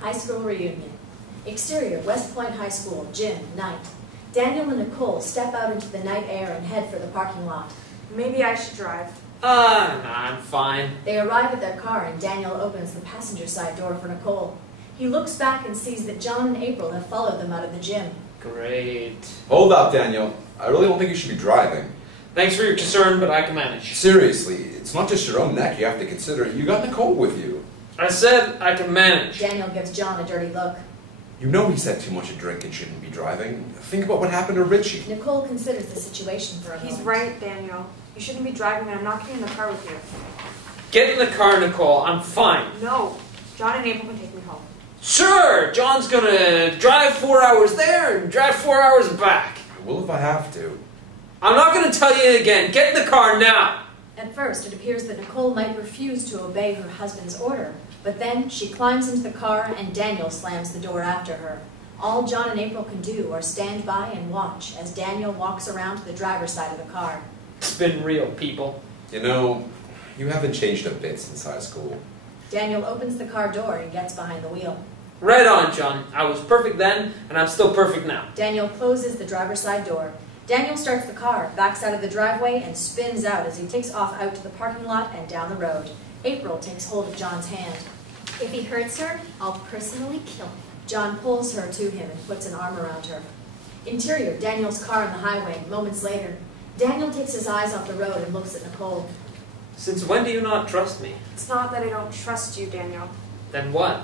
High school reunion. Exterior, West Point High School, gym, night. Daniel and Nicole step out into the night air and head for the parking lot. Maybe I should drive. Nah, I'm fine. They arrive at their car and Daniel opens the passenger side door for Nicole. He looks back and sees that John and April have followed them out of the gym. Great. Hold up, Daniel. I really don't think you should be driving. Thanks for your concern, but I can manage. Seriously, it's not just your own neck you have to consider. You got Nicole with you. I said I can manage. Daniel gives John a dirty look. You know he's had too much to drink and shouldn't be driving. Think about what happened to Richie. Nicole considers the situation for a moment. He's right, Daniel. You shouldn't be driving and I'm not getting in the car with you. Get in the car, Nicole. I'm fine. No. John and April can take me home. Sure, John's gonna drive 4 hours there and drive 4 hours back. I will if I have to. I'm not gonna tell you again. Get in the car now. At first, it appears that Nicole might refuse to obey her husband's order, but then she climbs into the car and Daniel slams the door after her. All John and April can do are stand by and watch as Daniel walks around to the driver's side of the car. It's been real, people. You know, you haven't changed a bit since high school. Daniel opens the car door and gets behind the wheel. Right on, John. I was perfect then, and I'm still perfect now. Daniel closes the driver's side door. Daniel starts the car, backs out of the driveway, and spins out as he takes off out to the parking lot and down the road. April takes hold of John's hand. If he hurts her, I'll personally kill him. John pulls her to him and puts an arm around her. Interior, Daniel's car on the highway, moments later. Daniel takes his eyes off the road and looks at Nicole. Since when do you not trust me? It's not that I don't trust you, Daniel. Then what?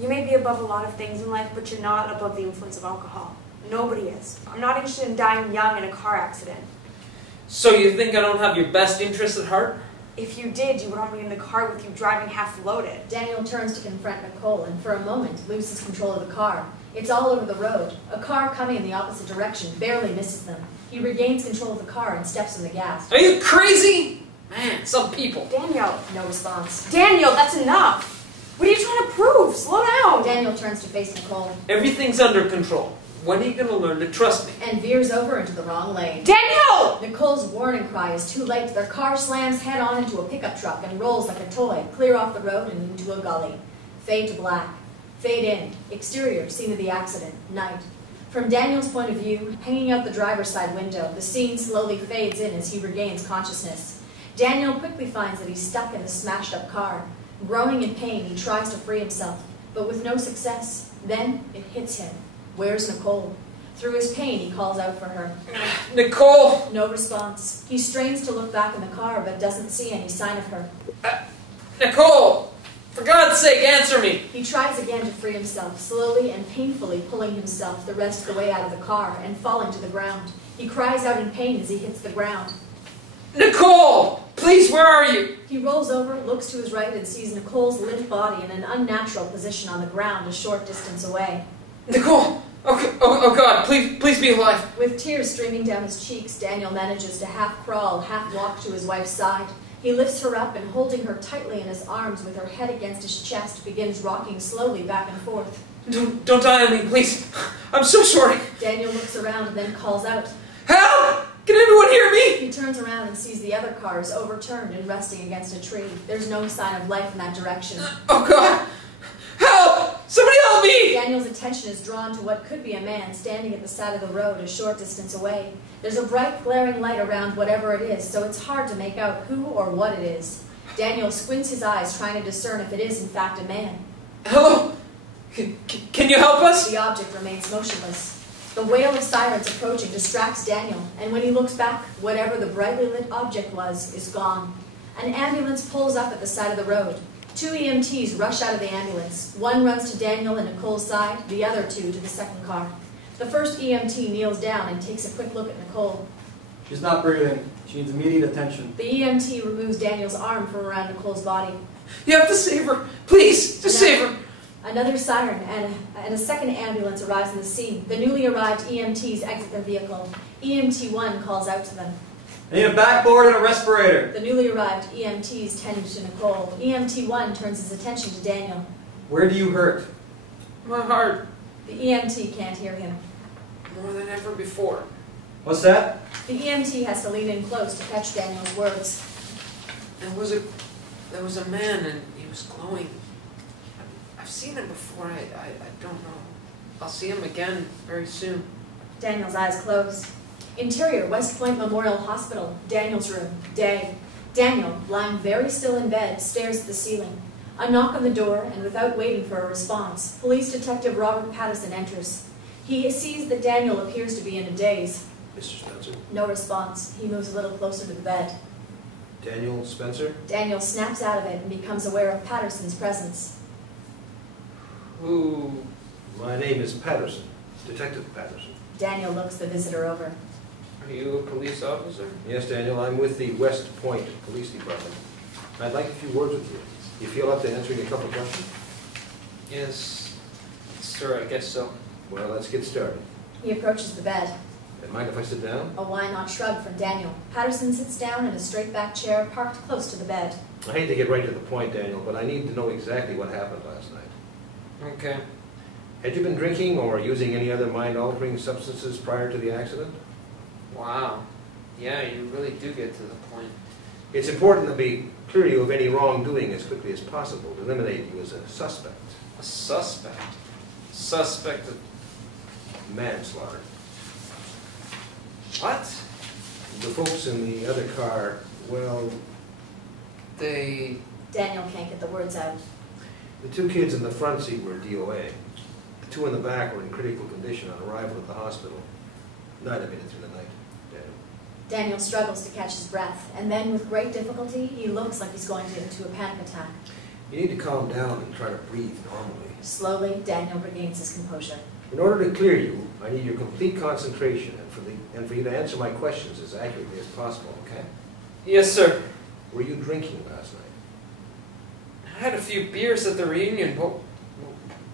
You may be above a lot of things in life, but you're not above the influence of alcohol. Nobody is. I'm not interested in dying young in a car accident. So you think I don't have your best interests at heart? If you did, you would want me in the car with you driving half loaded. Daniel turns to confront Nicole and for a moment loses control of the car. It's all over the road. A car coming in the opposite direction barely misses them. He regains control of the car and steps on the gas. Are you crazy? Man, some people. Daniel. No response. Daniel, that's enough. What are you trying to prove? Slow down. Daniel turns to face Nicole. Everything's under control. When are you going to learn to trust me? And veers over into the wrong lane. Daniel! Nicole's warning cry is too late. Their car slams head on into a pickup truck and rolls like a toy, clear off the road and into a gully. Fade to black. Fade in. Exterior, scene of the accident. Night. From Daniel's point of view, hanging out the driver's side window, the scene slowly fades in as he regains consciousness. Daniel quickly finds that he's stuck in a smashed-up car. Groaning in pain, he tries to free himself, but with no success. Then it hits him. Where's Nicole? Through his pain, he calls out for her. Nicole! No response. He strains to look back in the car, but doesn't see any sign of her. Nicole! For God's sake, answer me! He tries again to free himself, slowly and painfully pulling himself the rest of the way out of the car and falling to the ground. He cries out in pain as he hits the ground. Nicole! Please, where are you? He rolls over, looks to his right, and sees Nicole's limp body in an unnatural position on the ground a short distance away. Nicole! Oh God, please be alive. With tears streaming down his cheeks, Daniel manages to half crawl, half walk to his wife's side. He lifts her up and, holding her tightly in his arms with her head against his chest, begins rocking slowly back and forth. Don't die on me, please. I'm so sorry. Daniel looks around and then calls out. Help! Can anyone hear me? He turns around and sees the other cars overturned and resting against a tree. There's no sign of life in that direction. Oh God! Help! Somebody help me! Daniel's attention is drawn to what could be a man standing at the side of the road a short distance away. There's a bright glaring light around whatever it is, so it's hard to make out who or what it is. Daniel squints his eyes, trying to discern if it is in fact a man. Hello? Can you help us? The object remains motionless. The wail of sirens approaching distracts Daniel, and when he looks back, whatever the brightly lit object was is gone. An ambulance pulls up at the side of the road. 2 EMTs rush out of the ambulance. One runs to Daniel and Nicole's side, the other 2 to the second car. The first EMT kneels down and takes a quick look at Nicole. She's not breathing. She needs immediate attention. The EMT removes Daniel's arm from around Nicole's body. You have to save her. Please, just save her. Another siren and a second ambulance arrives on the scene. The newly arrived EMTs exit their vehicle. EMT 1 calls out to them. I need a backboard and a respirator. The newly arrived EMTs tend to Nicole. EMT 1 turns his attention to Daniel. Where do you hurt? My heart. The EMT can't hear him. More than ever before. What's that? The EMT has to lean in close to catch Daniel's words. There was a man and he was glowing. I've seen him before. I don't know. I'll see him again very soon. Daniel's eyes close. Interior, West Point Memorial Hospital. Daniel's room. Day. Daniel, lying very still in bed, stares at the ceiling. A knock on the door, and without waiting for a response, Police Detective Robert Patterson enters. He sees that Daniel appears to be in a daze. Mr. Spencer? No response. He moves a little closer to the bed. Daniel Spencer? Daniel snaps out of it and becomes aware of Patterson's presence. Who? My name is Patterson. Detective Patterson. Daniel looks the visitor over. Are you a police officer? Yes, Daniel, I'm with the West Point Police Department. I'd like a few words with you. You feel up to answering a couple of questions? Yes, sir, I guess so. Well, let's get started. He approaches the bed. Mind if I sit down? A why not shrug from Daniel. Patterson sits down in a straight-back chair parked close to the bed. I hate to get right to the point, Daniel, but I need to know exactly what happened last night. Okay. Had you been drinking or using any other mind-altering substances prior to the accident? Wow. Yeah, you really do get to the point. It's important to be clear you of any wrongdoing as quickly as possible to eliminate you as a suspect. A suspect? Suspect of... Manslaughter. What? The folks in the other car, well, They... Daniel can't get the words out. the two kids in the front seat were DOA. The two in the back were in critical condition on arrival at the hospital. Neither made it through the night. Daniel. Daniel struggles to catch his breath, and then with great difficulty, he looks like he's going into a panic attack. You need to calm down and try to breathe normally. Slowly, Daniel regains his composure. In order to clear you, I need your complete concentration and for you to answer my questions as accurately as possible, okay? Yes, sir. Were you drinking last night? I had a few beers at the reunion,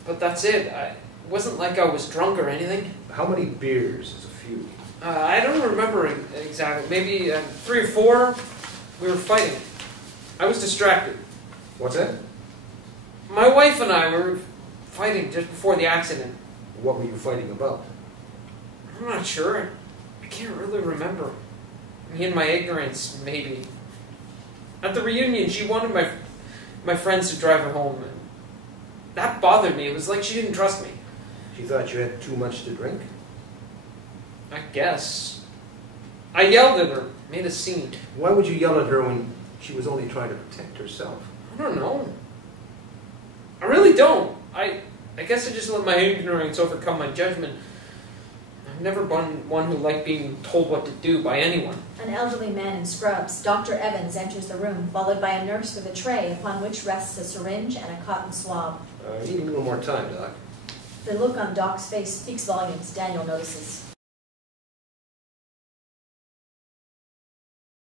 but that's it. It wasn't like I was drunk or anything. How many beers is a few? I don't remember exactly. Maybe 3 or 4. We were fighting. I was distracted. What's that? My wife and I were fighting just before the accident. What were you fighting about? I'm not sure. I can't really remember. Me and my ignorance, maybe. At the reunion, she wanted my friends to drive her home. And that bothered me. It was like she didn't trust me. She thought you had too much to drink? I guess. I yelled at her, made a scene. Why would you yell at her when she was only trying to protect herself? I don't know. I really don't. I guess I just let my ignorance overcome my judgment. I've never been one who liked being told what to do by anyone. An elderly man in scrubs, Dr. Evans, enters the room, followed by a nurse with a tray upon which rests a syringe and a cotton swab. I need a little more time, Doc. The look on Doc's face speaks volumes, Daniel notices.